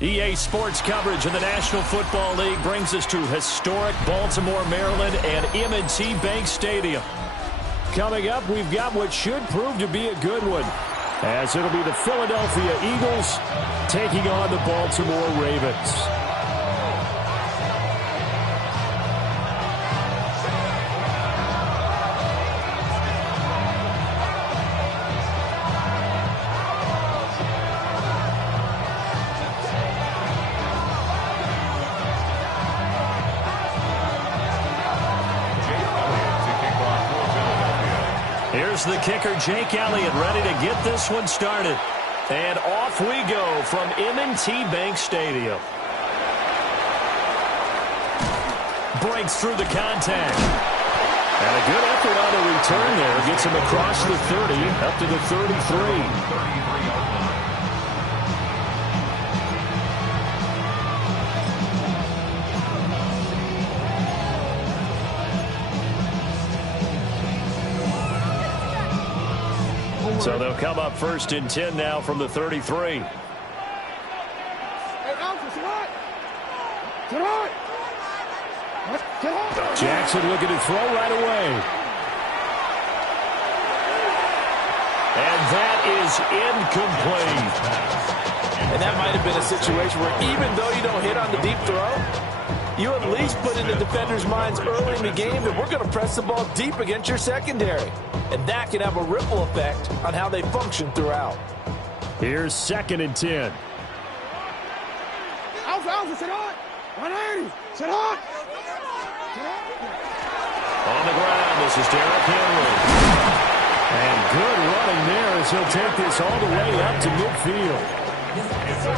EA Sports coverage of the National Football League brings us to historic Baltimore, Maryland and M&T Bank Stadium. Coming up, we've got what should prove to be a good one, as it'll be the Philadelphia Eagles taking on the Baltimore Ravens. Here's the kicker, Jake Elliott, ready to get this one started. And off we go from M&T Bank Stadium. Breaks through the contact. And a good effort on the return there. Gets him across the 30, up to the 33. So they'll come up 1st and 10 now from the 33. Jackson looking to throw right away. And that is incomplete. And that might have been a situation where even though you don't hit on the deep throw, you at least put in the defenders' minds early in the game that we're going to press the ball deep against your secondary. And that can have a ripple effect on how they function throughout. Here's 2nd and 10. Alpha, sit on. 180, sit on. On the ground, this is Derrick Henry. And good running there as he'll take this all the way up to midfield.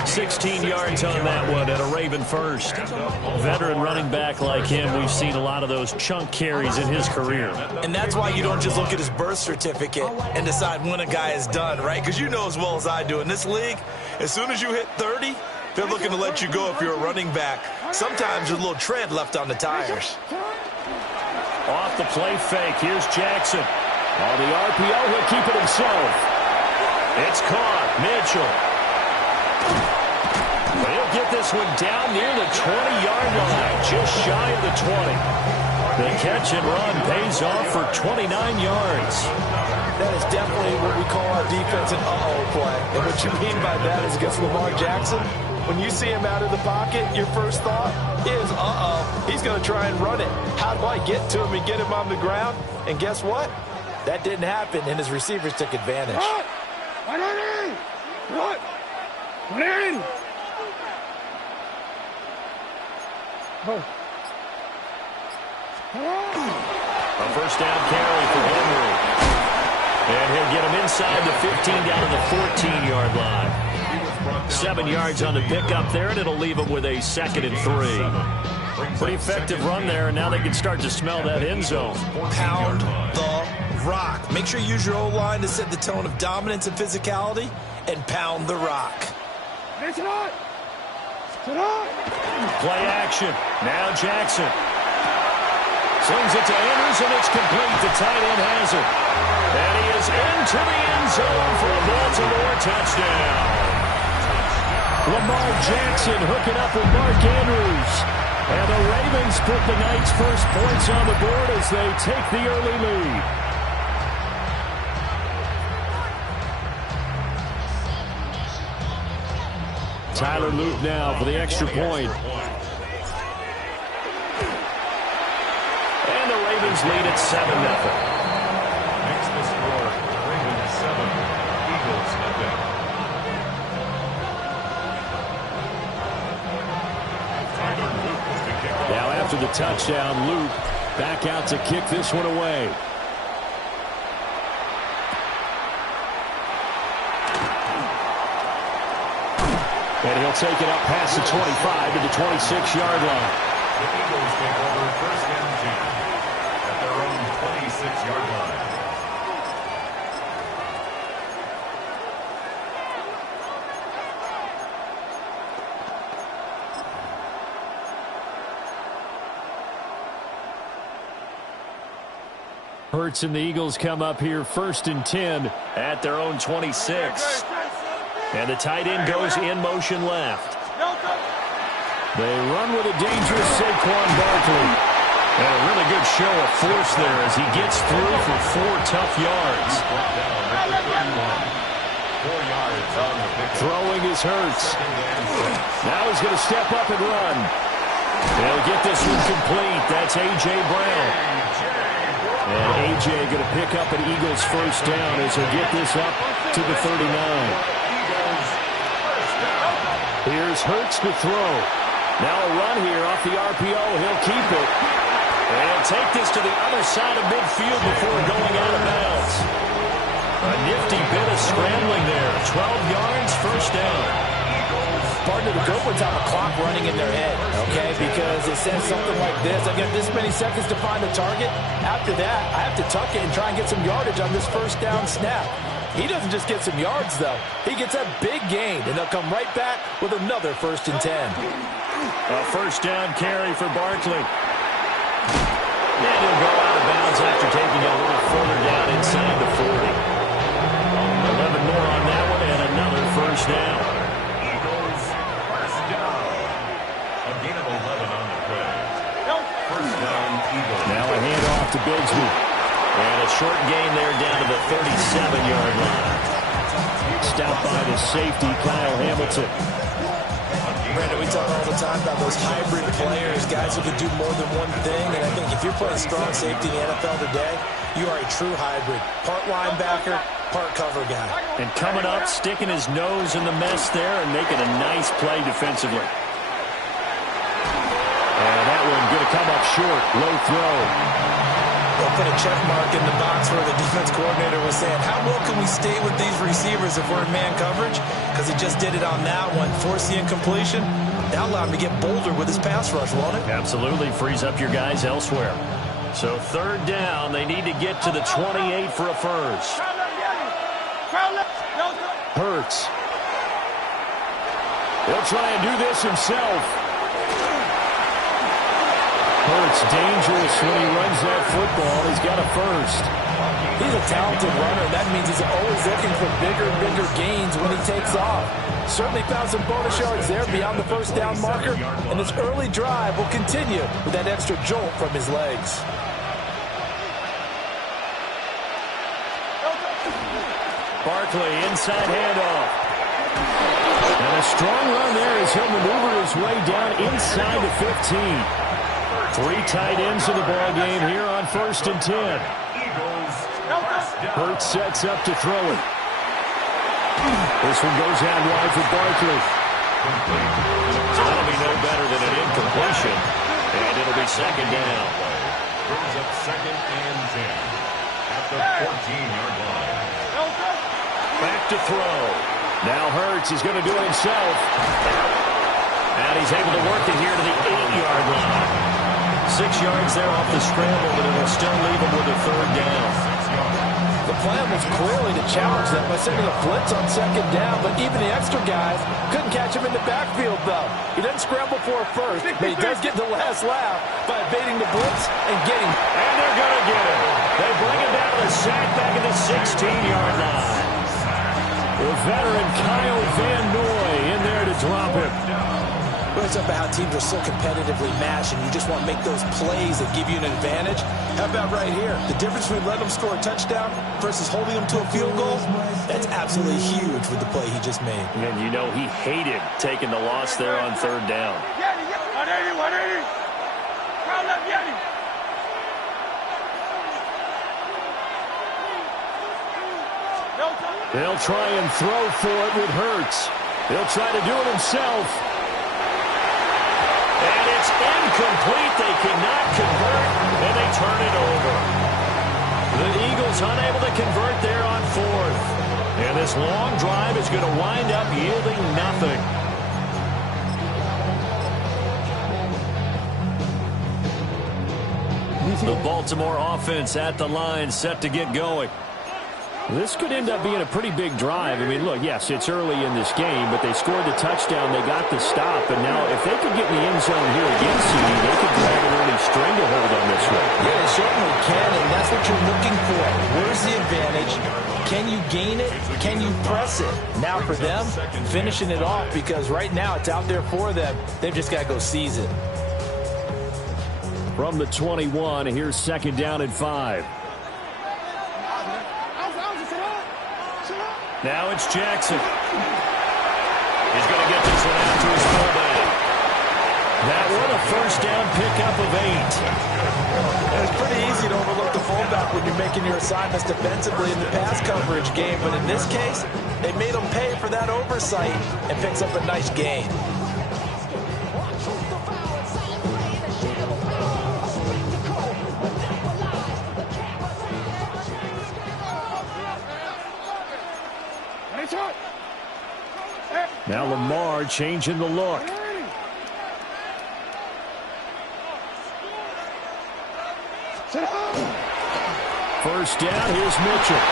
16 yards on that one and a Raven first. Veteran running back like him, we've seen a lot of those chunk carries in his career. And that's why you don't just look at his birth certificate and decide when a guy is done, right? Because you know as well as I do, in this league, as soon as you hit 30, they're looking to let you go if you're a running back. Sometimes there's a little tread left on the tires. Off the play fake, here's Jackson. On the RPO, he'll keep it himself. It's caught, Mitchell. He'll get this one down near the 20-yard line, just shy of the 20. The catch and run pays off for 29 yards. That is definitely what we call our defense an uh-oh play. And what you mean by that is against Lamar Jackson, when you see him out of the pocket, your first thought is, uh-oh, he's going to try and run it. How do I get to him and get him on the ground? And guess what? That didn't happen, and his receivers took advantage. A first down carry for Henry. And he'll get him inside the 15 down to the 14-yard line. 7 yards on the pickup there, and it'll leave him with a 2nd and 3. Pretty effective run there, and now they can start to smell that end zone. Pound the rock. Make sure you use your O-line to set the tone of dominance and physicality, and pound the rock. Play action. Now Jackson. Slings it to Andrews, and it's complete. The tight end has it. And he is into the end zone for a Baltimore touchdown. Lamar Jackson hooking up with Mark Andrews. And the Ravens put the night's first points on the board as they take the early lead. Tyler Luke now for the extra point. And the Ravens lead at 7-0. Makes the score Ravens 7, Eagles nothing. Now after the touchdown, Luke back out to kick this one away. And he'll take it up past the 25 to the 26-yard line. The Eagles take over 1st and 10 at their own 26-yard line. Hurts and the Eagles come up here 1st and 10 at their own 26. And the tight end goes in motion left. They run with a dangerous Saquon Barkley. And a really good show of force there as he gets through for 4 tough yards. 4 yards on the pick. Throwing is Hurts. Now he's going to step up and run. They'll get this one complete. That's A.J. Brown. And A.J. going to pick up an Eagles first down as he'll get this up to the 39. Here's Hurts to throw. Now a run here off the RPO. He'll keep it. And he'll take this to the other side of midfield before going out of bounds. A nifty bit of scrambling there. 12 yards, first down. Part of the good ones have a clock running in their head, okay? Because it says something like this. I've got this many seconds to find a target. After that, I have to tuck it and try and get some yardage on this first down snap. He doesn't just get some yards, though. He gets a big gain, and they'll come right back with another 1st and 10. A first down carry for Barkley. And he'll go out of bounds after taking a little further down inside the 40. 11 more on that one and another first down. Eagles, first down. A gain of 11 on the play. First down, Eagles. Now a handoff to Bigsby. And a short gain there down to the 37-yard line. Stopped by the safety, Kyle Hamilton. Brandon, we talk all the time about those hybrid players, guys who can do more than one thing. And I think if you're playing strong safety in the NFL today, you are a true hybrid. Part linebacker, part cover guy. And coming up, sticking his nose in the mess there and making a nice play defensively. And that one going to come up short. Low throw. They'll put a check mark in the box where the defense coordinator was saying, how well can we stay with these receivers if we're in man coverage? Because he just did it on that one. Force the incompletion. That'll allow him to get bolder with his pass rush, won't it? Absolutely. Frees up your guys elsewhere. So 3rd down. They need to get to the 28 for a first. Hurts. He'll try and do this himself. Hurts dangerous when he runs that football. He's got a first. He's a talented runner. That means he's always looking for bigger and bigger gains when he takes off. Certainly found some bonus yards there beyond the first down marker. And this early drive will continue with that extra jolt from his legs. Barkley, inside handoff. And a strong run there as he'll maneuver his way down inside the 15. 3 tight ends in the ball game here on 1st and 10. Hurts sets up to throw it. This one goes out wide for Barkley. So that'll be no better than an incompletion. And it'll be 2nd down. Brings up 2nd and 10 at the 14-yard line. Back to throw. Now Hurts is going to do it himself. And he's able to work it here to the 8-yard line. 6 yards there off the scramble, but it'll still leave him with a 3rd down. The plan was clearly to challenge them by sending a blitz on 2nd down, but even the extra guys couldn't catch him in the backfield, though. He doesn't scramble for a first, but he does get the last laugh by evading the blitz and getting. And they're going to get him. They bring him down to the sack back at the 16-yard line. The veteran Kyle Van Noy in there to drop him. Well, it's about how teams are so competitively matched, and you just want to make those plays that give you an advantage. How about right here? The difference between letting them score a touchdown versus holding them to a field goal, that's absolutely huge with the play he just made. And you know he hated taking the loss there on 3rd down. They'll try and throw for it with Hurts. He'll try to do it himself. And it's incomplete. They cannot convert, and they turn it over. The Eagles unable to convert there on 4th. And this long drive is going to wind up yielding nothing. The Baltimore offense at the line, set to get going. This could end up being a pretty big drive. I mean, look, yes, it's early in this game, but they scored the touchdown. They got the stop. And now if they could get in the end zone here again, CD, they could grab an early stranglehold on this one. Yeah, they certainly can, and that's what you're looking for. Where's the advantage? Can you gain it? Can you press it? Now for them, finishing it off, because right now it's out there for them. They've just got to go seize it. From the 21, here's 2nd down and 5. Now it's Jackson. He's going to get this one out to his fullback. That one, a 1st down pickup of 8. It's pretty easy to overlook the fullback when you're making your assignments defensively in the pass coverage game, but in this case, they made him pay for that oversight and picks up a nice gain. Now Lamar changing the look. First down, here's Mitchell.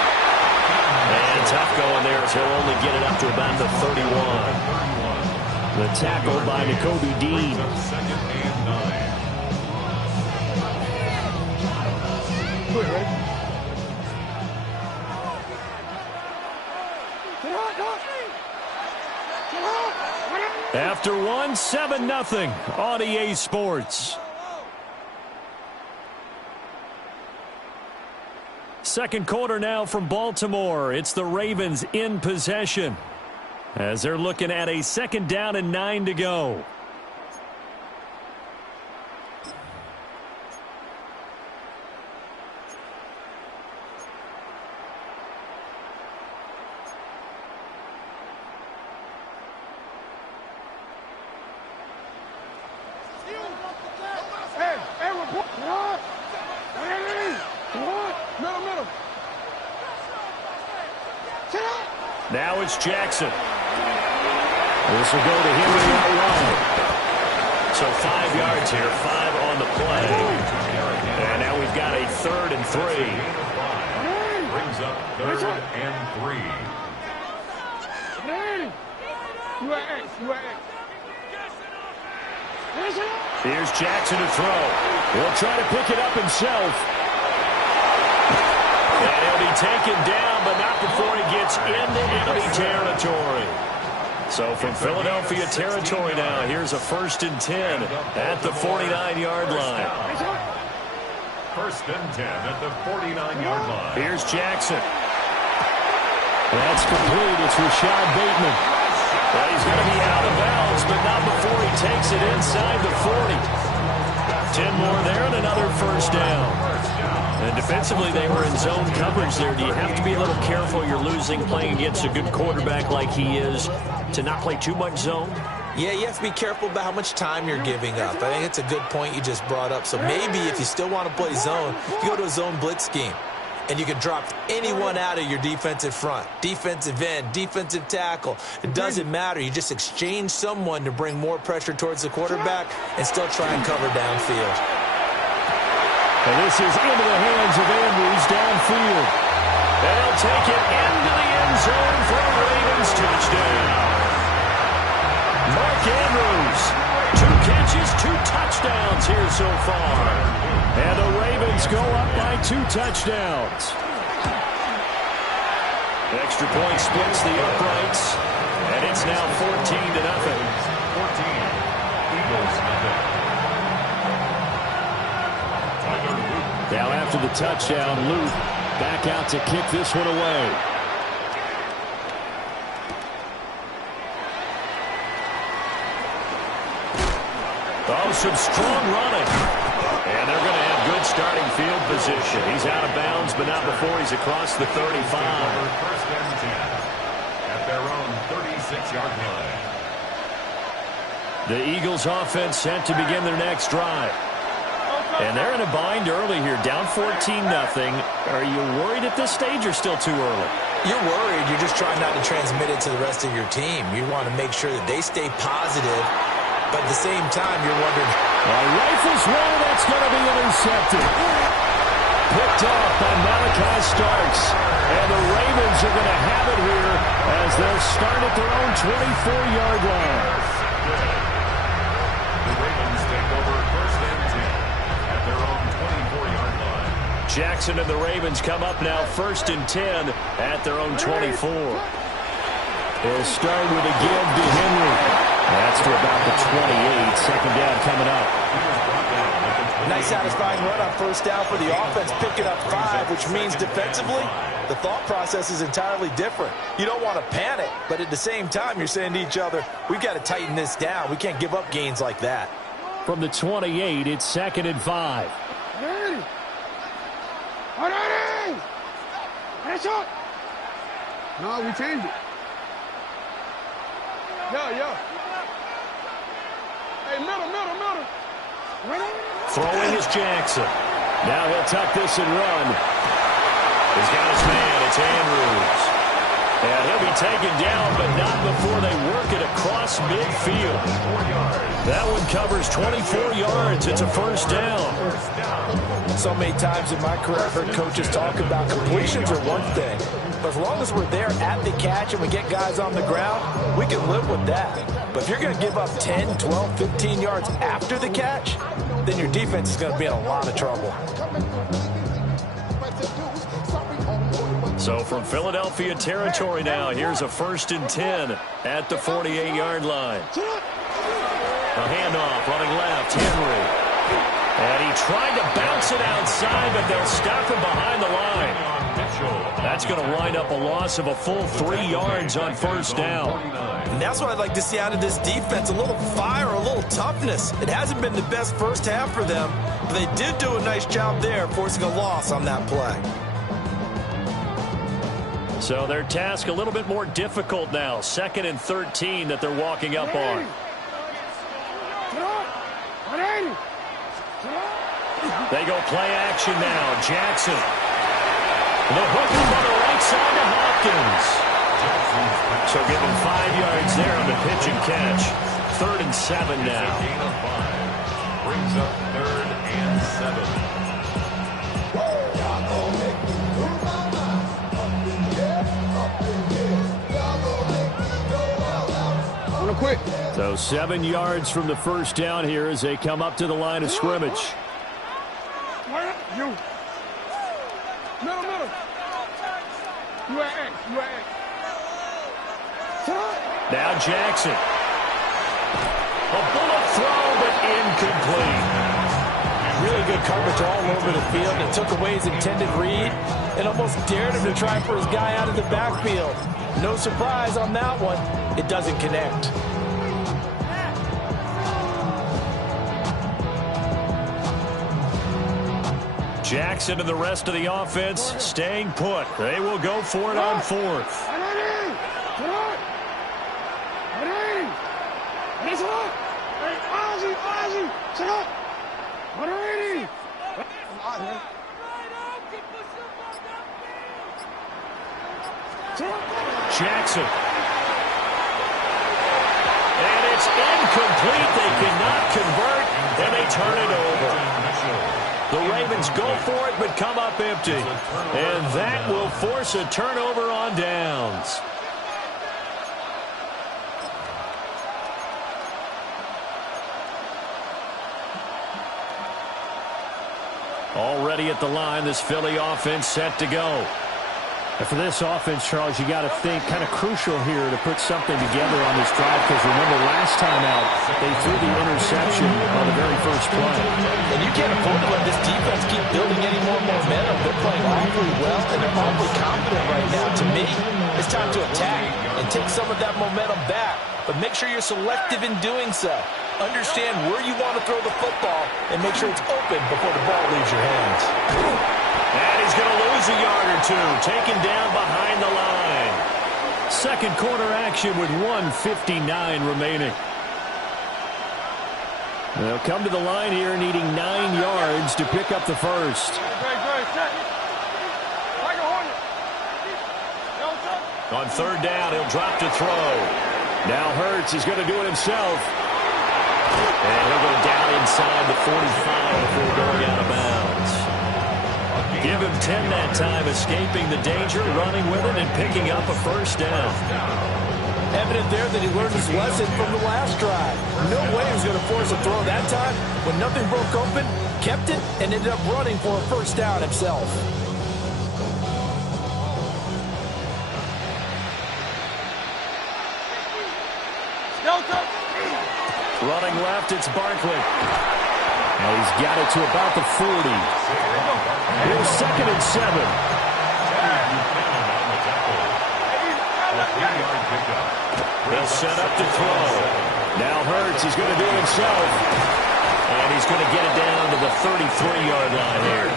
And tough going there as he'll only get it up to about the 31. The tackle by Nakobe Dean. After one, 7-0 on EA Sports. Second quarter now from Baltimore. It's the Ravens in possession as they're looking at a 2nd down and 9 to go. Now it's Jackson. This will go to Henry out wide. So 5 yards here, 5 on the play. And now we've got a 3rd and 3. Brings up 3rd and 3. Here's Jackson to throw. He'll try to pick it up himself. And he'll be taken down, but not before he gets into enemy territory. So from Philadelphia territory now, here's a 1st and 10 at the 49-yard line. 1st and 10 at the 49-yard line. Here's Jackson. That's complete. It's Rashad Bateman. Well, he's going to be out of bounds, but not before he takes it inside the 40. 10 more there and another 1st down. And defensively, they were in zone coverage there. Do you have to be a little careful? You're losing, playing against a good quarterback like he is, to not play too much zone? Yeah, you have to be careful about how much time you're giving up. I think it's a good point you just brought up. So maybe if you still want to play zone, you go to a zone blitz scheme. And you can drop anyone out of your defensive front. Defensive end, defensive tackle. It doesn't matter. You just exchange someone to bring more pressure towards the quarterback and still try and cover downfield. And this is into the hands of Andrews downfield. And he'll take it into the end zone for a Ravens touchdown. Mark Andrews, 2 catches, 2 touchdowns here so far. And the Ravens go up by 2 touchdowns. Extra point splits the uprights. And it's now 14-0. 14. Eagles nothing. Now after the touchdown, Luke back out to kick this one away. Oh, some strong running. And they're going to have good starting field position. He's out of bounds, but not before he's across the 35. 1st and 10 at their own 36-yard line. The Eagles offense set to begin their next drive. And they're in a bind early here, down 14-0. Are you worried at this stage or still too early? You're worried. You're just trying not to transmit it to the rest of your team. You want to make sure that they stay positive, but at the same time, you're wondering. Rifles one, that's going to be intercepted. picked off by Malachi Starks. And the Ravens are going to have it here as they'll start at their own 24-yard line. The Ravens take over first and 10 at their own 24-yard line. Jackson and the Ravens come up now first and 10 at their own 24. They'll start with a give to Henry. That's to about the 28. Second down coming up. Nice satisfying run on first down for the offense, picking up 5, which means defensively, the thought process is entirely different. You don't want to panic, but at the same time, you're saying to each other, we've got to tighten this down. We can't give up gains like that. From the 28, it's second and 5. No, we changed it. Yeah. Hey, middle. Throwing is Jackson. Now he'll tuck this and run. He's got his man. It's Andrews. And he'll be taken down, but not before they work it across midfield. That one covers 24 yards. It's a first down. So many times in my career, I've heard coaches talk about completions are one thing. But as long as we're there at the catch and we get guys on the ground, we can live with that. But if you're going to give up 10, 12, 15 yards after the catch, then your defense is going to be in a lot of trouble. So from Philadelphia territory now, here's a first and 10 at the 48-yard line. A handoff, running left, Henry. And he tried to bounce it outside, but they'll stop him behind the line. That's going to wind up a loss of a full 3 yards on first down. And that's what I'd like to see out of this defense, a little fire, a little toughness. It hasn't been the best first half for them, but they did do a nice job there, forcing a loss on that play. So their task a little bit more difficult now. Second and 13 that they're walking up on. They go play action now. Jackson. The hook is on the right side to Hopkins. So give him 5 yards there on the pitch and catch. 3rd and 7 now. Gain of 5. Brings up 3rd and 7. Quick. So 7 yards from the first down here as they come up to the line of scrimmage. You. Middle. You at X. Now Jackson. A bullet throw, but incomplete. Really good coverage all over the field. It took away his intended read and almost dared him to try for his guy out of the backfield. No surprise on that one. It doesn't connect. Jackson and the rest of the offense staying put. They will go for it on 4th. Jackson. And it's incomplete. They cannot convert, and they turn it over. The Ravens go for it, but come up empty. And that will force a turnover on downs. Already at the line, this Philly offense set to go. And for this offense, Charles, you got to think kind of crucial here to put something together on this drive, because remember last time out they threw the interception on the very first play. And you can't afford to let this defense keep building any more momentum. They're playing awfully well, and they're awfully confident right now. To me, it's time to attack and take some of that momentum back. But make sure you're selective in doing so. Understand where you want to throw the football and make sure it's open before the ball leaves your hands. And he's going to lose a yard or two, taken down behind the line. Second quarter action with 1:59 remaining. They'll come to the line here needing 9 yards to pick up the first. On third down, he'll drop to throw. Now Hurts is going to do it himself. And he'll go down inside the 45 before going out of bounds. Give him 10 that time, escaping the danger, running with it, and picking up a first down. Evident there that he learned his lesson from the last drive. No way he was going to force a throw that time. When nothing broke open, kept it, and ended up running for a first down himself. Running left, it's Barkley. And he's got it to about the 40. Here's 2nd and 7. They'll set up to throw. Now Hurts is going to do it himself. And he's going to get it down to the 33-yard line here.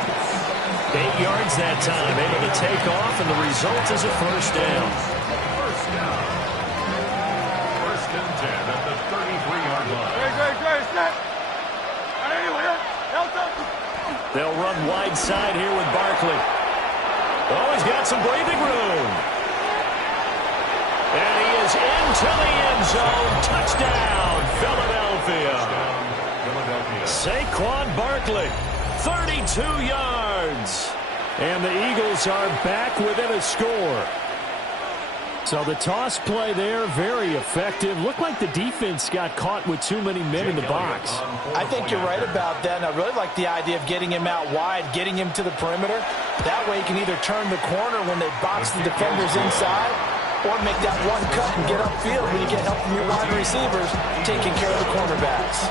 8 yards that time, able to take off, and the result is a first down. First down. 1st and 10 at the 33-yard line. They'll run wide side here with Barkley. Oh, he's got some breathing room. And he is into the end zone. Touchdown, Philadelphia. Saquon Barkley, 32 yards. And the Eagles are back within a score. So the toss play there, very effective. Looked like the defense got caught with too many men in the box. I think you're right about that, and I really like the idea of getting him out wide, getting him to the perimeter. That way he can either turn the corner when they box the defenders inside or make that one cut and get upfield when you get help from your wide receivers taking care of the cornerbacks.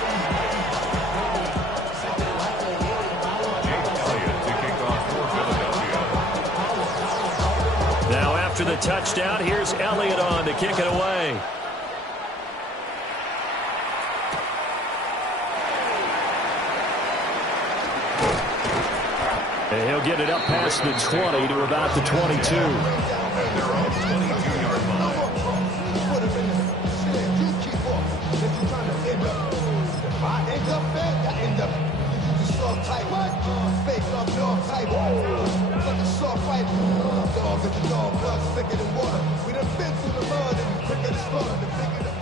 Now after the touchdown, here's Elliott on to kick it away. And he'll get it up past the 20 to about the 22.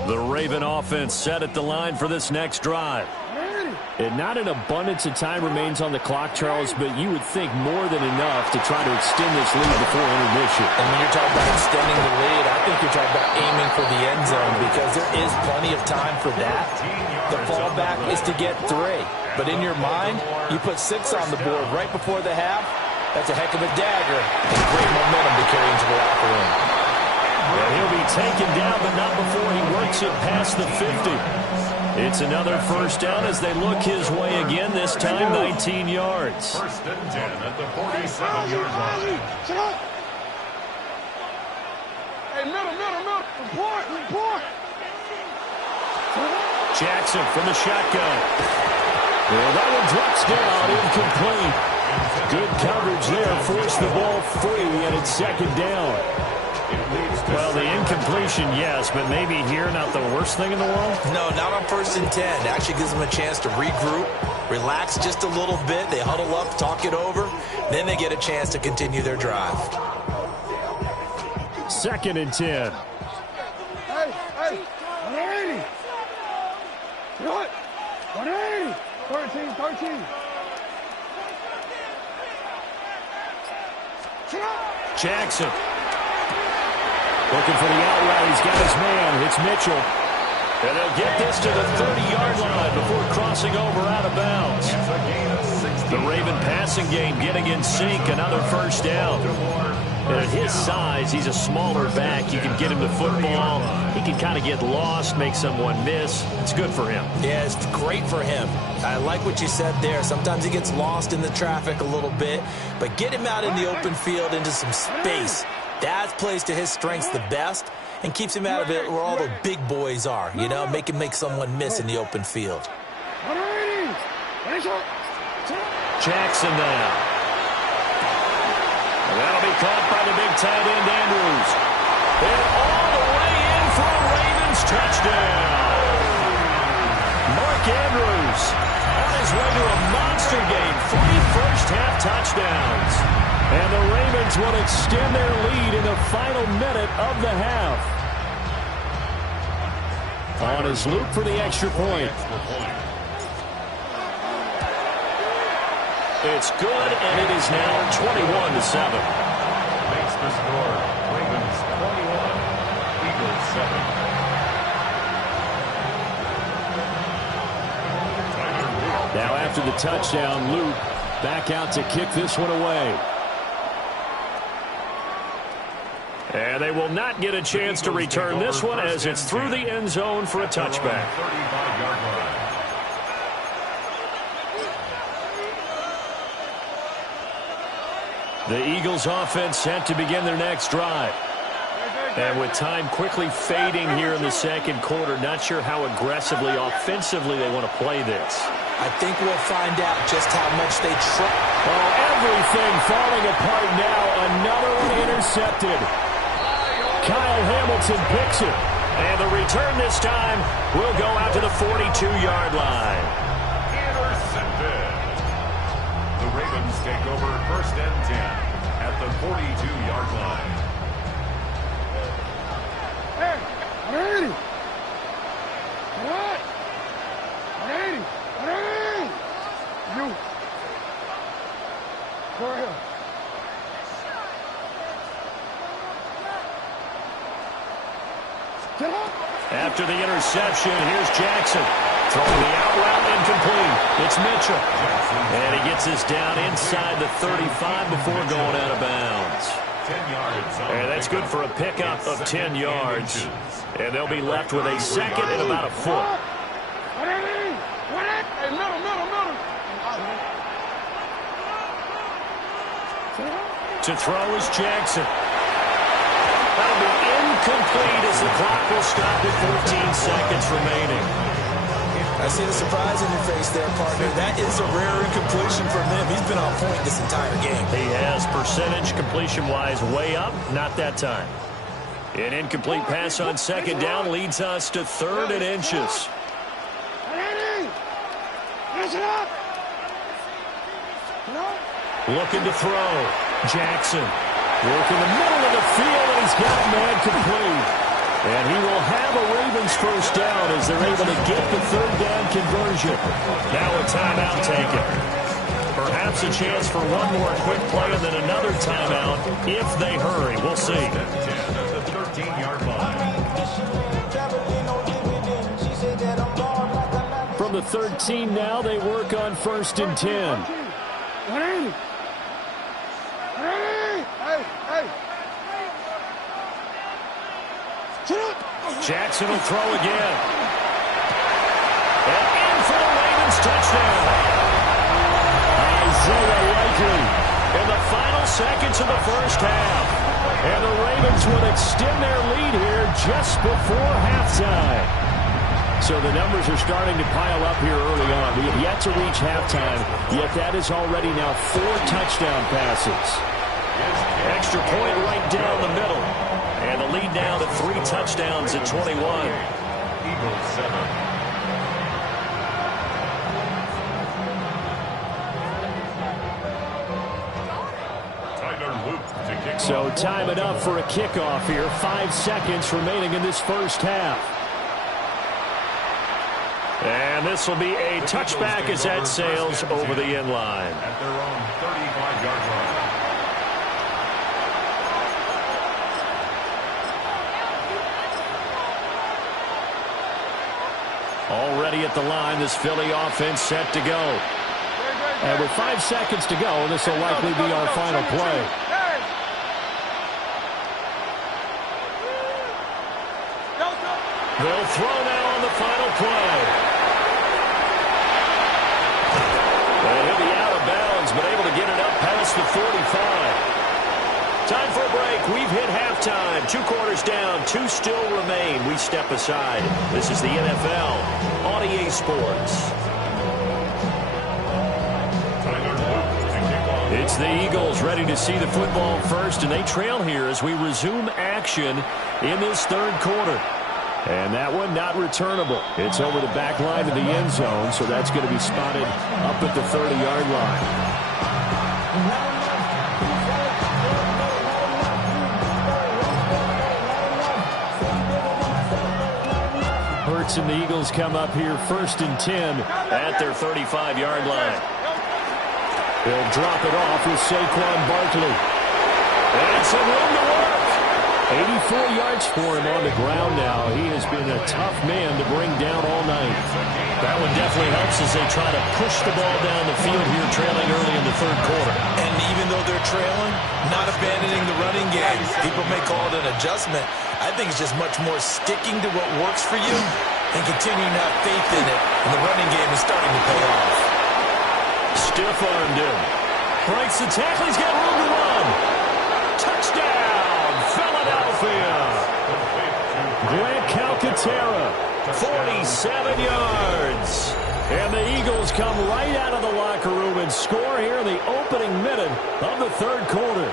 The Raven offense set at the line for this next drive. And not an abundance of time remains on the clock, Charles, but you would think more than enough to try to extend this lead before intermission. And when you're talking about extending the lead, I think you're talking about aiming for the end zone because there is plenty of time for that. The fallback is to get 3. But in your mind, you put 6 on the board right before the half. That's a heck of a dagger and great momentum to carry into the locker room. And he'll be taken down, but not before he works it past the 50. It's another first down as they look his way again, this time 19 yards. 1st and 10 at the 47-yard line. Hey, middle. Report. Jackson from the shotgun. Well, that one drops down, incomplete. Good coverage there, forced the ball free, and it's 2nd down. Well, the incompletion, yes, but maybe here not the worst thing in the world? No, not on 1st and 10. It actually gives them a chance to regroup, relax just a little bit. They huddle up, talk it over. Then they get a chance to continue their drive. 2nd and 10. Hey, 180. What? 180. 13. Jackson. Looking for the outright. He's got his man. It's Mitchell. And they'll get this to the 30-yard line before crossing over out of bounds. The Raven passing game getting in sync. Another first down. And at his size, he's a smaller back. You can get him the football. He can kind of get lost, make someone miss. It's good for him. Yeah, it's great for him. I like what you said there. Sometimes he gets lost in the traffic a little bit. But get him out in the open field into some space. That plays to his strengths the best and keeps him out of it where all the big boys are, you know, make someone miss in the open field. Jackson now. And that'll be caught by the big tight end, Andrews. And all the way in for a Ravens touchdown. Mark Andrews on his way to a monster game. 3 first-half touchdowns. And the Ravens will extend their lead in the final minute of the half. On his loop for the extra point. It's good, and it is now 21-7. Makes the score Ravens 21, Eagles 7. Now after the touchdown, Luke back out to kick this one away. And they will not get a chance to return this one as it's through the end zone for a touchback. 35-yard line. The Eagles offense set to begin their next drive. And with time quickly fading here in the second quarter, not sure how aggressively, offensively they want to play this. I think we'll find out just how much they try. Oh, everything falling apart now. Another one intercepted. Kyle Hamilton picks it. And the return this time will go out to the 42-yard line. Intercepted. The Ravens take over first and 10 at the 42-yard line. Hey, 180. What? 180. 180. You. Go ahead. Get up. After the interception, here's Jackson. Throwing the out route incomplete. It's Mitchell. And he gets this down inside the 35 before going out of bounds. 10 yards. And that's good for a pickup of 10 yards. And they'll be left with a second and about a foot. 180. 180. Hey, middle. To throw is Jackson. That'll be incomplete as the clock will stop with 14 seconds remaining. I see the surprise in your face there, partner. That is a rare incompletion from him. He's been on point this entire game. He has percentage completion-wise way up, not that time. An incomplete pass on second down leads us to third and inches. 180. Pass it up. Looking to throw. Jackson. Work in the middle of the field, and he's got it man complete. And he will have a Ravens first down as they're able to get the third down conversion. Now a timeout taken. Perhaps a chance for one more quick play and then another timeout if they hurry. We'll see. 10 at the 13-yard line. From the 13 now, they work on first and 10. 180. 180. Hey. Jackson will throw again. And in for the Ravens touchdown. Isaiah Likely. In the final seconds of the first half. And the Ravens will extend their lead here just before halftime. So the numbers are starting to pile up here early on. We have yet to reach halftime, yet that is already now 4 touchdown passes. Extra point right down the middle. And the lead now to 3 touchdowns at 21. Eagles 7. Tyler Luke to kick So off. time it up for a kickoff here. 5 seconds remaining in this first half. And this will be a touchback as that sails over the end line. At their own 35-yard line. Already at the line, this Philly offense set to go. And with 5 seconds to go, this will likely be our final play. They'll throw now on the final play. And he'll be out of bounds, but able to get it up past the 45. Time for a break. We've hit halftime. 2 quarters down. 2 still remain. We step aside. This is the NFL on EA Sports. It's the Eagles ready to see the football first, and they trail here as we resume action in this third quarter. And that one not returnable. It's over the back line of the end zone, so that's going to be spotted up at the 30-yard line. Hurts and the Eagles come up here first and 10 at their 35-yard line. He'll drop it off with Saquon Barkley. And some room to work. 84 yards for him on the ground now. He has been a tough man to bring down all night. That one definitely helps as they try to push the ball down the field here, trailing early in the third quarter. And even though they're trailing, not abandoning the running game. People may call it an adjustment. I think it's just much more sticking to what works for you and continuing to have faith in it. And the running game is starting to pay off. Stiff-armed him. Breaks the tackle. He's got room to run. Touchdown, Philadelphia. Grant Calcaterra, 47 yards. And the Eagles come right out of the locker room and score here in the opening minute of the third quarter.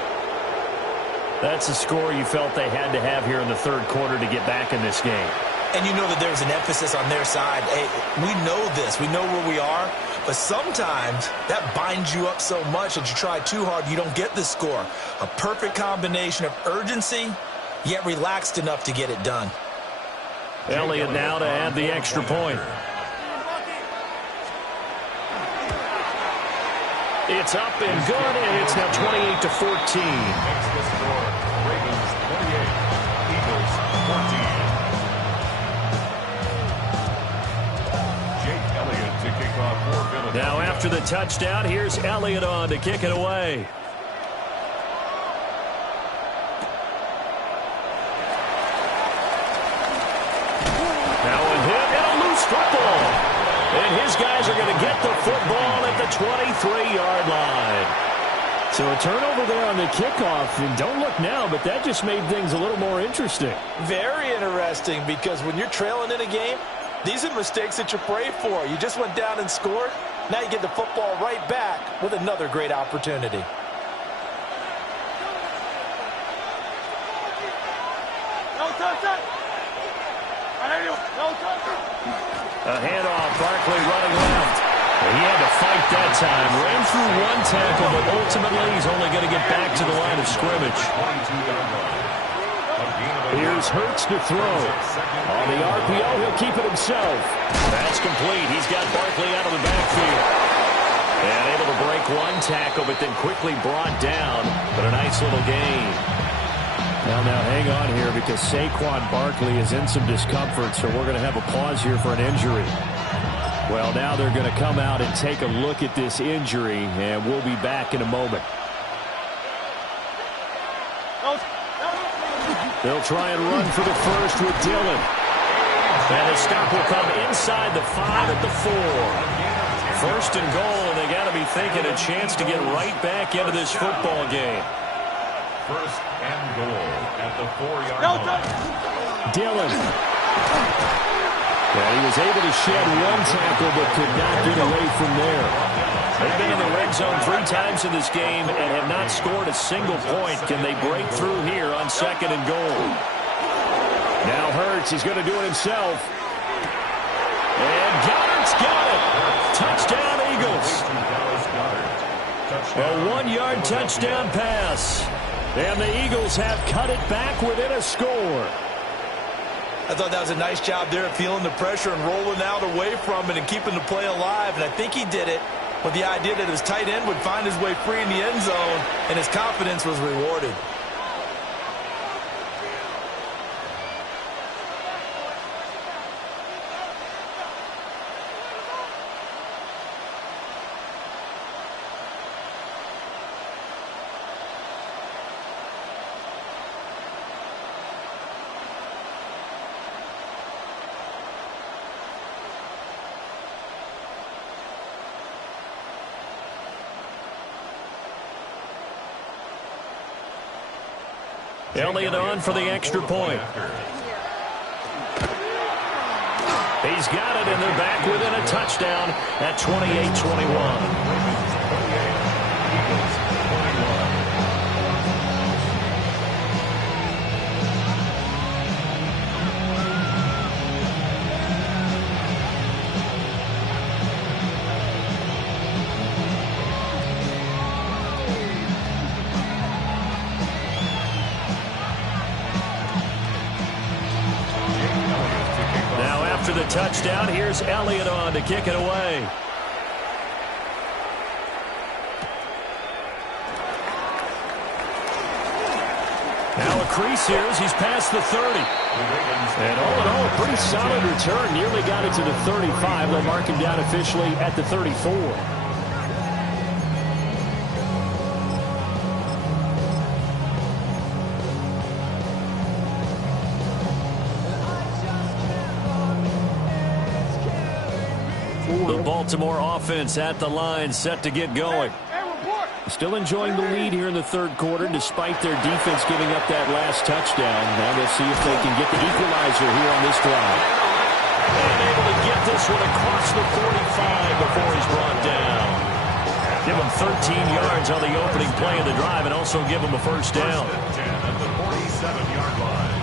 That's the score you felt they had to have here in the third quarter to get back in this game. And you know that there's an emphasis on their side. Hey, we know this. We know where we are. But sometimes that binds you up so much that you try too hard, you don't get the score. A perfect combination of urgency, yet relaxed enough to get it done. Elliott now to add the extra point. It's up and good, and it's now 28-14. Makes the score Ravens 28, Eagles 14. Jake Elliott to kick off for Philadelphia. Now after the touchdown, here's Elliott on to kick it away. Now a hit and a loose football. And his guys are going to get the football at the 23-yard line. So a turnover there on the kickoff. And don't look now, but that just made things a little more interesting. Very interesting, because when you're trailing in a game, these are mistakes that you pray for. You just went down and scored. Now you get the football right back with another great opportunity. A handoff, Barkley running left. He had to fight that time. Ran through one tackle, but ultimately he's only going to get back to the line of scrimmage. Here's Hurts to throw. On the RPO, he'll keep it himself. That's complete. He's got Barkley out of the backfield. And able to break one tackle, but then quickly brought down. But a nice little gain. Now hang on here, because Saquon Barkley is in some discomfort, so we're going to have a pause here for an injury. Well, now they're going to come out and take a look at this injury, and we'll be back in a moment. They'll try and run for the first with Dillon. And the stop will come inside the 5 at the 4. First and goal, and they got to be thinking a chance to get right back into this football game. First and goal at the 4-yard line. Dillon. Yeah, he was able to shed one tackle, but could not get away from there. They've been in the red zone 3 times in this game and have not scored a single point. Can they break through here on second and goal? Now Hurts, he's going to do it himself. And Goddard's got it. Touchdown, Eagles. A 1-yard touchdown pass. And the Eagles have cut it back within a score. I thought that was a nice job there of feeling the pressure and rolling out away from it and keeping the play alive. And I think he did it with the idea that his tight end would find his way free in the end zone, and his confidence was rewarded. Elliott on for the extra point. He's got it, and they're back within a touchdown at 28-21. The touchdown. Here's Elliott on to kick it away. Now a crease here as he's past the 30. And all in all, a pretty solid return. Nearly got it to the 35. They'll mark him down officially at the 34. The Baltimore offense at the line, set to get going. Still enjoying the lead here in the third quarter, despite their defense giving up that last touchdown. Now they'll see if they can get the equalizer here on this drive. And able to get this one across the 45 before he's brought down. Give him 13 yards on the opening play of the drive and also give him a first down. First and 10 at the 47-yard line.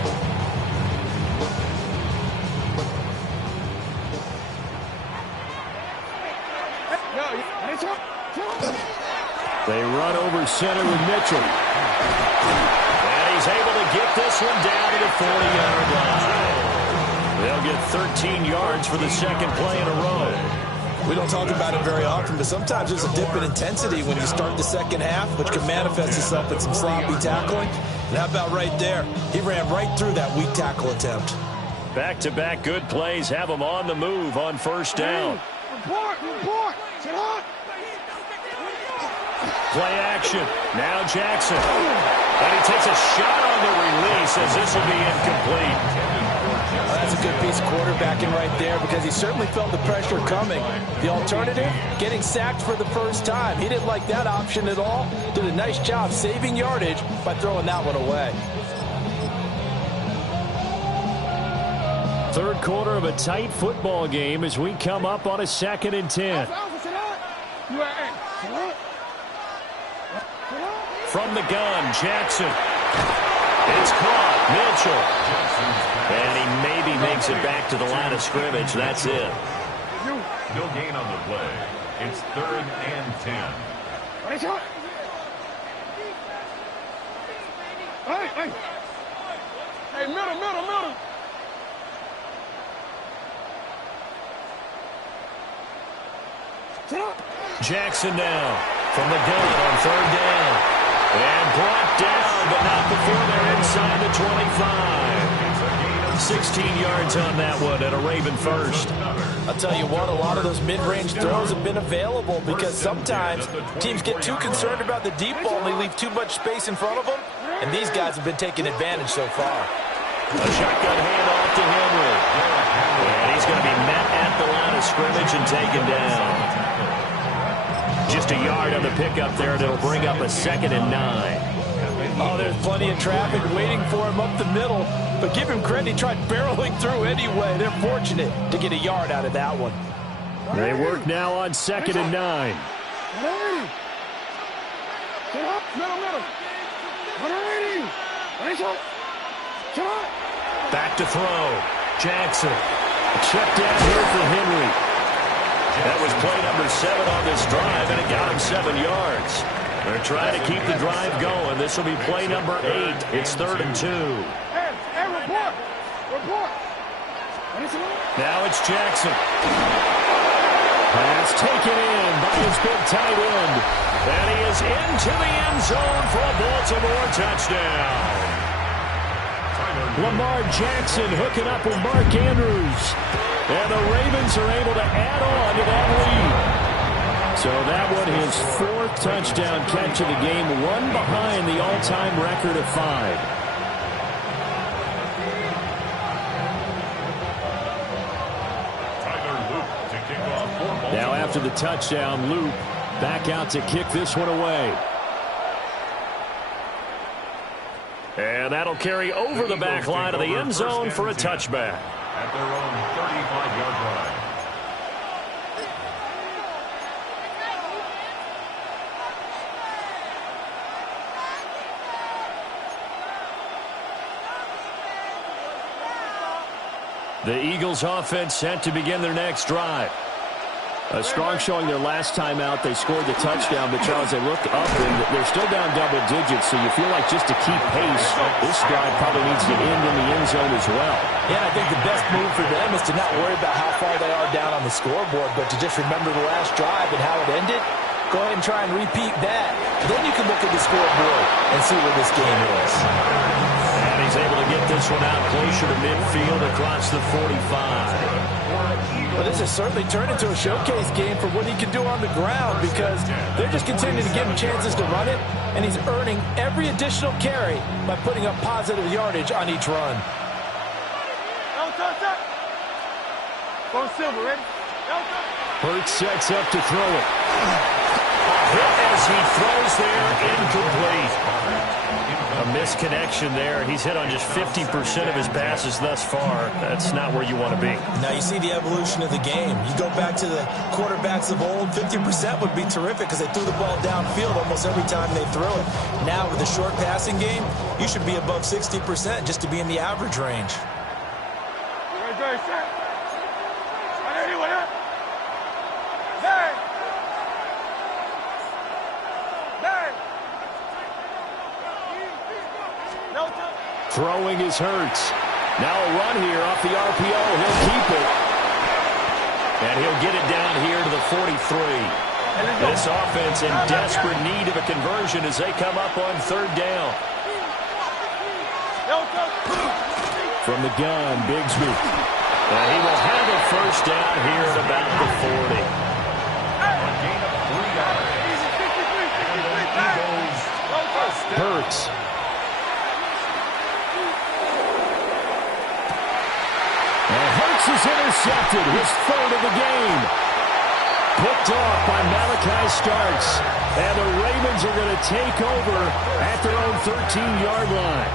They run over center with Mitchell. And he's able to get this one down to the 40-yard line. They'll get 13 yards for the second play in a row. We don't talk about it very often, but sometimes there's a dip in intensity when you start the second half, which can manifest itself in some sloppy tackling. And how about right there? He ran right through that weak tackle attempt. Back-to-back good plays have him on the move on first down. Report. Sit on. Play action. Now Jackson. And he takes a shot on the release as this will be incomplete. That's a good piece of quarterbacking right there because he certainly felt the pressure coming. The alternative, getting sacked for the first time. He didn't like that option at all. Did a nice job saving yardage by throwing that one away. Third quarter of a tight football game as we come up on a 2nd and 10. From the gun, Jackson. It's caught. Mitchell. And he maybe makes it back to the line of scrimmage. That's it. No gain on the play. It's 3rd and 10. Hey, middle. Jackson now from the gun on 3rd down. And brought down, but not before they're inside the 25. 16 yards on that one and a Raven first. I'll tell you what, a lot of those mid-range throws have been available because sometimes teams get too concerned about the deep ball and they leave too much space in front of them, and these guys have been taking advantage so far. A shotgun handoff to Henry. And he's going to be met at the line of scrimmage and taken down. Just a yard on the pickup there, and it'll bring up a 2nd and 9. Oh, there's plenty of traffic waiting for him up the middle, but give him credit, he tried barreling through anyway. They're fortunate to get a yard out of that one. They work now on 2nd and 9. Back to throw. Jackson. A check down here for Henry. That was play number 7 on this drive, and it got him 7 yards. They're trying to keep the drive going. This will be play number 8. It's 3rd and 2. Hey, report. Now it's Jackson. Pass taken in by his big tight end. And he is into the end zone for a Baltimore touchdown. Lamar Jackson hooking up with Mark Andrews. And the Ravens are able to add on to that lead. So that one his 4th touchdown catch of the game, one behind the all-time record of 5. Now after the touchdown, Luke back out to kick this one away. And that'll carry over the back line of the end zone for a touchback. At their own 35-yard line. The Eagles offense set to begin their next drive. A strong showing their last time out. They scored the touchdown, but Charles, they look up and they're still down double digits, so you feel like just to keep pace, this drive probably needs to end in the end zone as well. Yeah, I think the best move for them is to not worry about how far they are down on the scoreboard, but to just remember the last drive and how it ended. Go ahead and try and repeat that. Then you can look at the scoreboard and see where this game is. And he's able to get this one out closer to midfield across the 45. Well, this has certainly turned into a showcase game for what he can do on the ground because they're just continuing to give him chances to run it, and he's earning every additional carry by putting up positive yardage on each run. Go Silver, ready? Hurts sets up to throw it. Hit as he throws there, incomplete. A misconnection there. He's hit on just 50% of his passes thus far. That's not where you want to be. Now you see the evolution of the game. You go back to the quarterbacks of old, 50% would be terrific because they threw the ball downfield almost every time they threw it. Now with the short passing game, you should be above 60% just to be in the average range. Throwing is Hurts. Now a run here off the RPO. He'll keep it. And he'll get it down here to the 43. This offense in desperate need of a conversion as they come up on third down. From the gun, Bigsby. And he will have a first down here at about the 40. A gain of 3 yards. And the Eagles Hurts. Hurts is intercepted, his third of the game. Picked off by Malachi Starks. And the Ravens are going to take over at their own 13-yard line.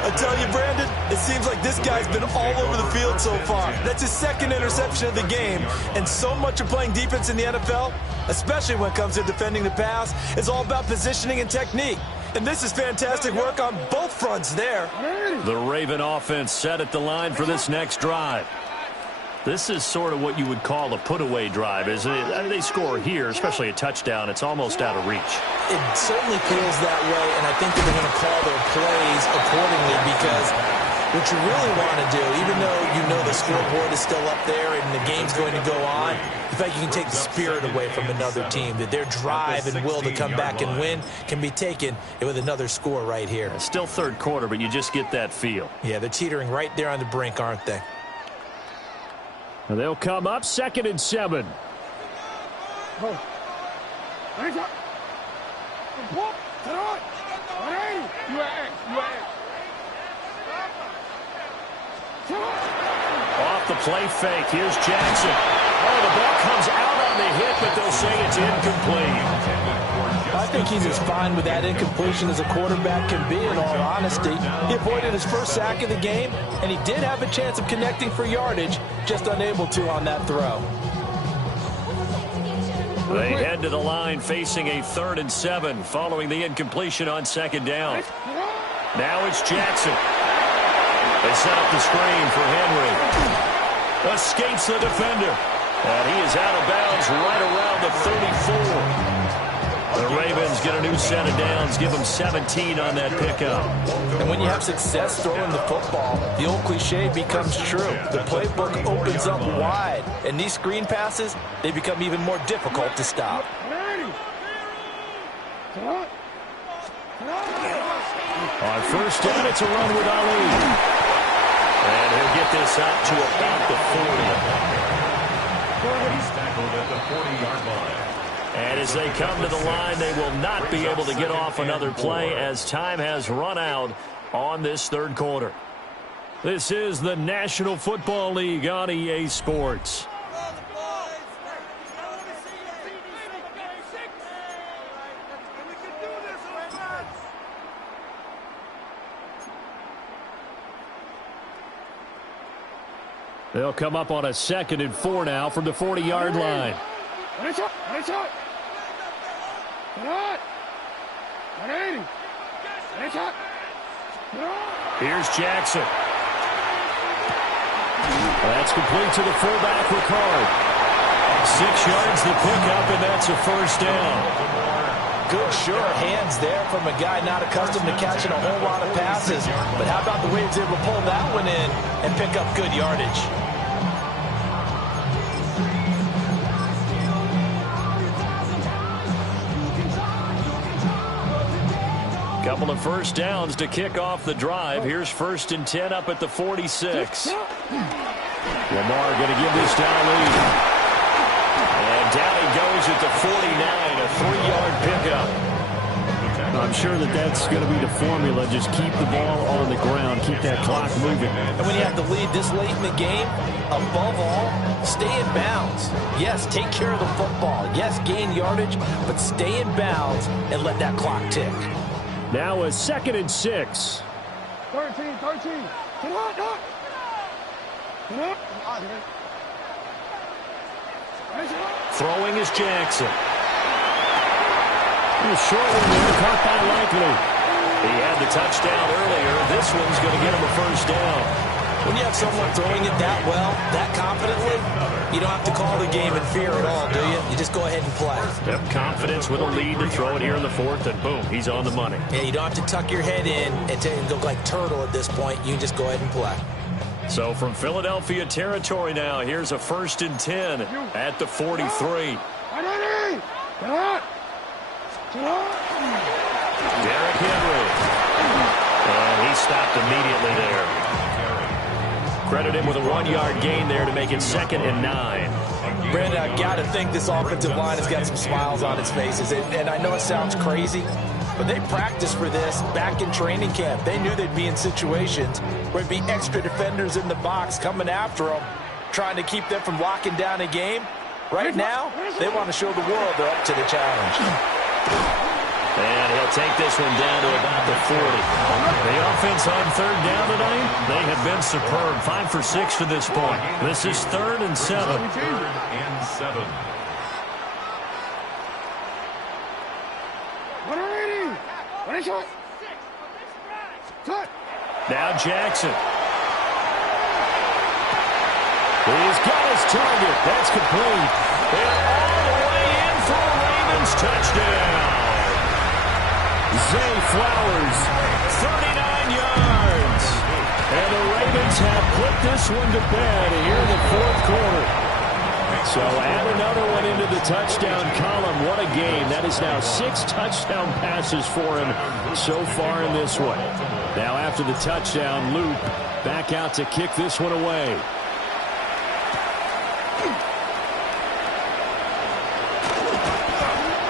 I tell you, Brandon, it seems like this guy's been all over the field so far. That's his second interception of the game. And so much of playing defense in the NFL, especially when it comes to defending the pass, is all about positioning and technique. And this is fantastic work on both fronts there. The Raven offense set at the line for this next drive. This is sort of what you would call a put-away drive, isn't it? I mean, they score here, especially a touchdown. It's almost out of reach. It certainly feels that way, and I think that they're going to call their plays accordingly because what you really want to do, even though you know the scoreboard is still up there and the game's going to go on, the fact you can take the spirit away from another team, that their drive and will to come back and win can be taken with another score right here. It's still third quarter, but you just get that feel. Yeah, they're teetering right there on the brink, aren't they? And they'll come up 2nd and 7. Off the play fake. Here's Jackson. Oh, the ball comes out on the hit, but they'll say it's incomplete. I think he's as fine with that incompletion as a quarterback can be, in all honesty. He avoided his first sack of the game, and he did have a chance of connecting for yardage, just unable to on that throw. They head to the line facing a 3rd and 7 following the incompletion on 2nd down. Now it's Jackson. They set up the screen for Henry. Escapes the defender. And he is out of bounds right around the 34. The Ravens get a new set of downs, give them 17 on that pickup. And when you have success throwing the football, the old cliche becomes true. The playbook opens up wide, and these screen passes, they become even more difficult to stop. On first down, it's a run with Ali. And he'll get this out to about the 40. He's tackled at the 40-yard line. And as they come to the line, they will not be able to get off another play as time has run out on this third quarter. This is the National Football League on EA Sports. They'll come up on a 2nd and 4 now from the 40-yard line. Here's Jackson. That's complete to the fullback, Ricard. 6 yards the pickup, and that's a first down. Good sure hands there from a guy not accustomed to catching a whole lot of passes. But how about the way he was able to pull that one in and pick up good yardage? couple of first downs to kick off the drive. Here's 1st and 10 up at the 46. Lamar going to give this down a lead. And down he goes at the 49, a 3-yard pickup. I'm sure that's going to be the formula. Just keep the ball on the ground. Keep that clock moving. And when you have the lead this late in the game, above all, stay in bounds. Yes, take care of the football. Yes, gain yardage, but stay in bounds and let that clock tick. Now a 2nd and 6. 13. Get on. Throwing is Jackson. A short one there, caught by Likely. He had the touchdown earlier. This one's going to get him a first down. When you have someone throwing it that well, that confidently, you don't have to call the game in fear at all, do you? You just go ahead and play. Yep, confidence with a lead to throw it here in the 4th, and boom, he's on the money. Yeah, you don't have to tuck your head in and look like turtle at this point. You just go ahead and play. So from Philadelphia territory now, here's a 1st and 10 at the 43. Derrick Henry. And he stopped immediately there. Credit him with a 1-yard gain there to make it 2nd and 9. Brandon, I've got to think this offensive line has got some smiles on its faces. And I know it sounds crazy, but they practiced for this back in training camp. They knew they'd be in situations where there'd be extra defenders in the box coming after them, trying to keep them from locking down a game. Right now, they want to show the world they're up to the challenge. And he'll take this one down to about the 40. The offense on 3rd down tonight, they have been superb. 5 for 6 to this point. This is 3rd and 7. 3rd and 7. Now Jackson. He's got his target. That's complete. They're all the way in for a Ravens touchdown. Zay Flowers, 39 yards. And the Ravens have put this one to bed here in the 4th quarter. So add another one into the touchdown column. What a game. That is now 6 touchdown passes for him so far in this one. Now after the touchdown, Luke back out to kick this one away.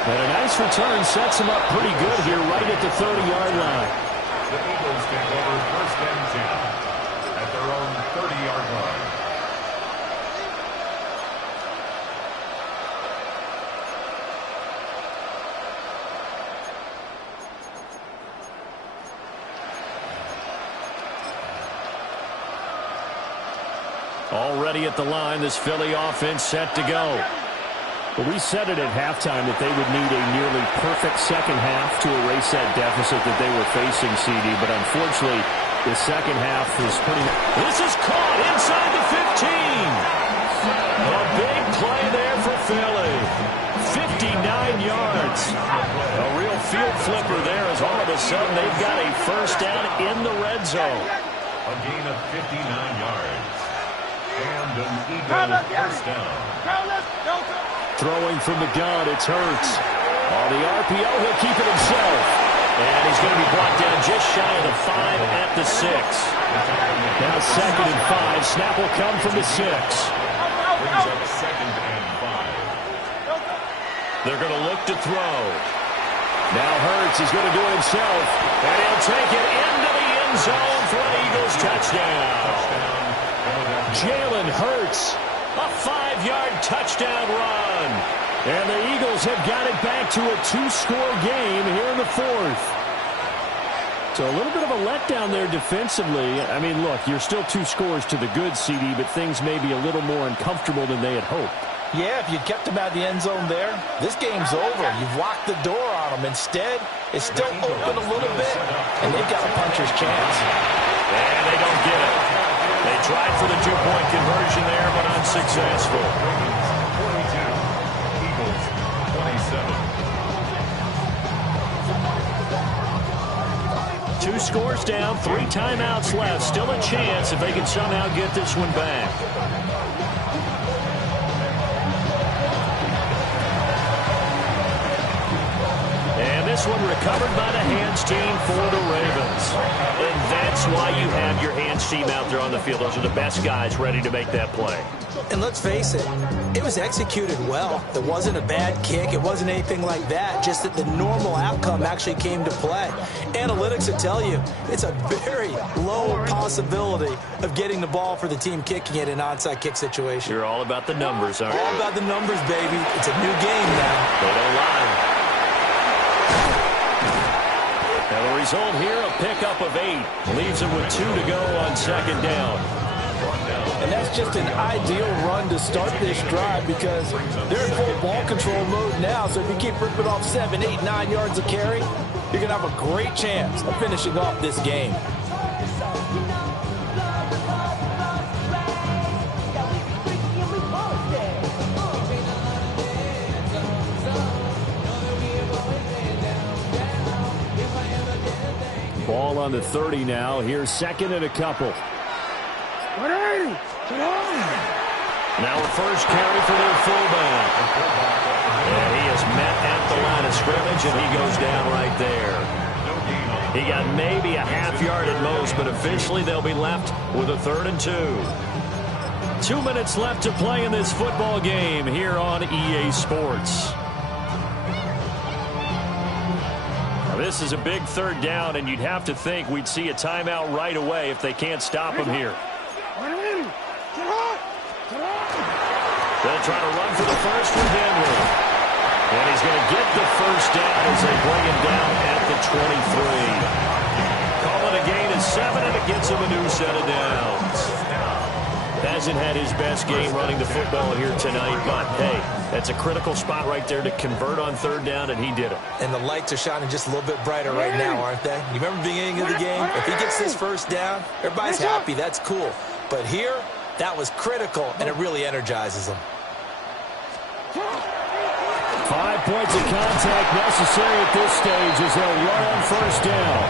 And a nice return sets him up pretty good here right at the 30-yard line. The Eagles take over 1st and 10 at their own 30-yard line. Already at the line, this Philly offense set to go. Well, we said it at halftime that they would need a nearly perfect second half to erase that deficit that they were facing, CD. But unfortunately, the second half was pretty... This is caught inside the 15. A big play there for Philly. 59 yards. A real field flipper there as all of a sudden they've got a first down in the red zone. A gain of 59 yards. And an Eagles first down. Throwing from the gun, it's Hurts. On the RPO, he'll keep it himself. And he's going to be brought down just shy of the 5 at the 6. Now 2nd and 5. Snap will come from the 6. Brings up 2nd and 5. They're going to look to throw. Now Hurts is going to do it himself. And he'll take it into the end zone for an Eagles touchdown. Jalen Hurts. A 5-yard touchdown run. And the Eagles have got it back to a 2-score game here in the 4th. So a little bit of a letdown there defensively. I mean, look, you're still 2 scores to the good, CD, but things may be a little more uncomfortable than they had hoped. Yeah, if you'd kept them out of the end zone there, this game's over. You've locked the door on them. Instead, it's still open a little bit, and they've got a puncher's chance. And they don't get it. They tried for the 2-point conversion there, but unsuccessful. 42, Eagles 27. 2 scores down, 3 timeouts left. Still a chance if they can somehow get this one back. this one recovered by the hands team for the Ravens. And that's why you have your hands team out there on the field. Those are the best guys ready to make that play. And let's face it, it was executed well. It wasn't a bad kick. It wasn't anything like that. Just that the normal outcome actually came to play. Analytics will tell you it's a very low possibility of getting the ball for the team kicking it in an onside kick situation. You're all about the numbers, aren't you? All about the numbers, baby. It's a new game now. They don't lie. Now the result here, a pickup of 8. Leaves them with 2 to go on second down. And that's just an ideal run to start this drive because they're in full ball control mode now. So if you keep ripping off 7, 8, 9 yards of carry, you're going to have a great chance of finishing off this game. Ball on the 30 now. Here's second and a couple. Now a first carry for their fullback. And he is met at the line of scrimmage, and he goes down right there. He got maybe a half yard at most, but officially they'll be left with a 3rd and 2. 2 minutes left to play in this football game here on EA Sports. Now this is a big 3rd down, and you'd have to think we'd see a timeout right away if they can't stop him here. They'll try to run for the first with Henry. And he's going to get the first down as they bring him down at the 23. Call it a gain of 7, and it gets him a new set of downs. Hasn't had his best game running the football here tonight, but hey, that's a critical spot right there to convert on 3rd down, and he did it. And the lights are shining just a little bit brighter right now, aren't they? You remember the beginning of the game? If he gets this first down, everybody's happy. That's cool. But here, that was critical, and it really energizes them. 5 points of contact necessary at this stage as they'll run on first down.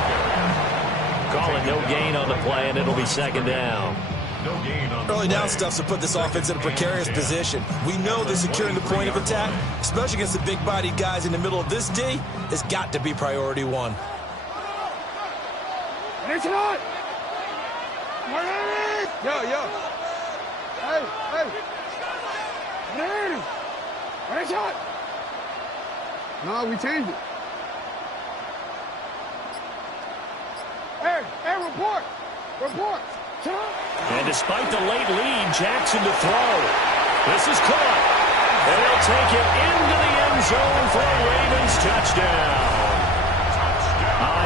Call it no gain on the play, and it'll be second down. Early down stuff to put this offense in a precarious position. We know that securing the point of attack, especially against the big-bodied guys in the middle of this D, has got to be priority 1. It's not. Yo. Hey. What a shot. No, we changed it. Hey, report. And despite the late lead, Jackson to throw. This is caught. And he'll take it into the end zone for a Ravens touchdown.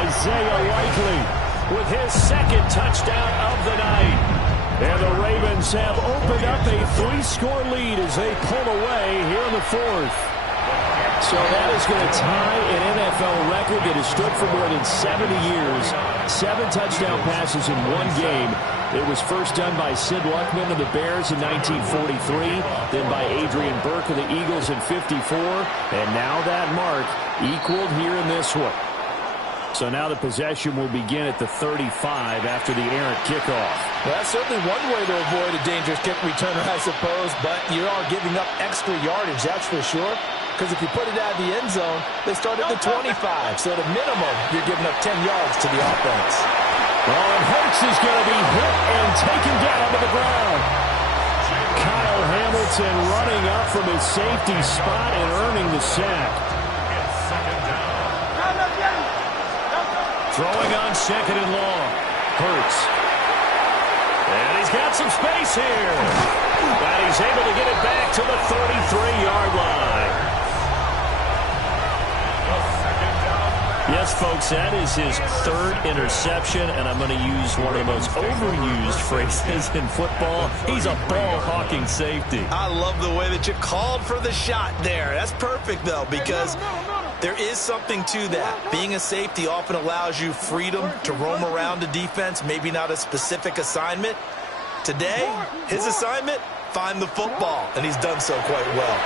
Isaiah Likely with his 2nd touchdown of the night. And the Ravens have opened up a 3-score lead as they pull away here in the 4th. So that is going to tie an NFL record that has stood for more than 70 years. 7 touchdown passes in 1 game. It was first done by Sid Luckman of the Bears in 1943, then by Adrian Burke of the Eagles in 54, and now that mark equaled here in this one. So now the possession will begin at the 35 after the errant kickoff. Well, that's certainly one way to avoid a dangerous kick returner, I suppose, but you are giving up extra yardage, that's for sure. Because if you put it out of the end zone, they start at the 25. So at a minimum, you're giving up 10 yards to the offense. Well, and Hurts is going to be hit and taken down to the ground. Kyle Hamilton running up from his safety spot and earning the sack. Throwing on 2nd and long. Hurts. And he's got some space here. And he's able to get it back to the 33-yard line. Yes, folks, that is his 3rd interception, and I'm going to use one of the most overused phrases in football. He's a ball-hawking safety. I love the way that you called for the shot there. That's perfect, though, because there is something to that. Being a safety often allows you freedom to roam around the defense, maybe not a specific assignment. Today, his assignment, find the football, and he's done so quite well.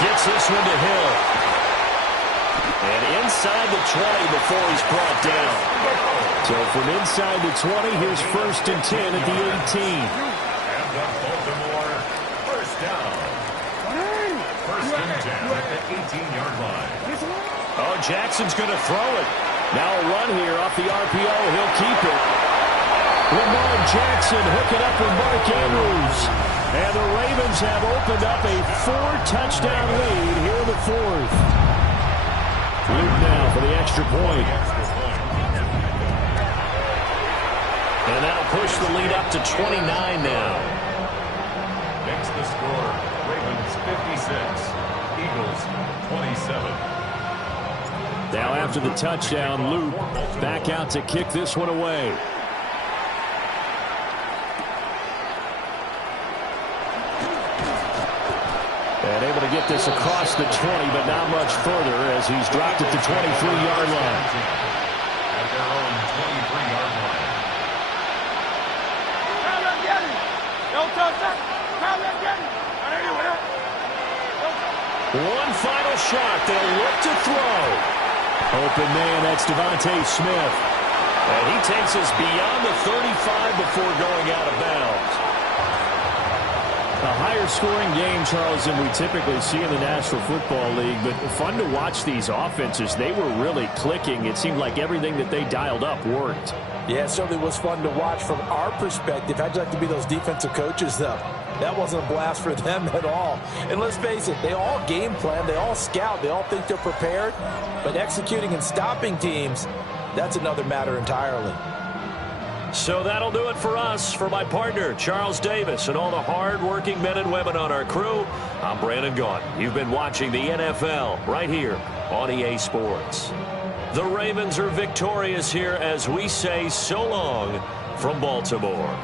Gets this one to Hill. And inside the 20 before he's brought down. So from inside the 20, here's 1st and 10 at the 18. First and 10 at the 18-yard line. Oh, Jackson's going to throw it. Now a run here off the RPO. He'll keep it. Lamar Jackson hooking up with Mark Andrews. And the Ravens have opened up a 4-touchdown lead here in the fourth. Luke now for the extra point. And that'll push the lead up to 29 now. Makes the score Ravens 56, Eagles 27. Now after the touchdown, Luke back out to kick this one away. And able to get this across the 20, but not much further as he's dropped it to 23-yard line. At their own 23-yard line. One final shot. They'll look to throw. Open man, that's Devontae Smith. And he takes us beyond the 35 before going out of bounds. A higher scoring game, Charles, than we typically see in the National Football League, but fun to watch these offenses. They were really clicking. It seemed like everything that they dialed up worked. Yeah, it certainly was fun to watch from our perspective. How'd you like to be those defensive coaches, though? That wasn't a blast for them at all. And let's face it, they all game plan, they all scout, they all think they're prepared. But executing and stopping teams, that's another matter entirely. So that'll do it for us. For my partner, Charles Davis, and all the hard-working men and women on our crew, I'm Brandon Gaudin. You've been watching the NFL right here on EA Sports. The Ravens are victorious here as we say so long from Baltimore.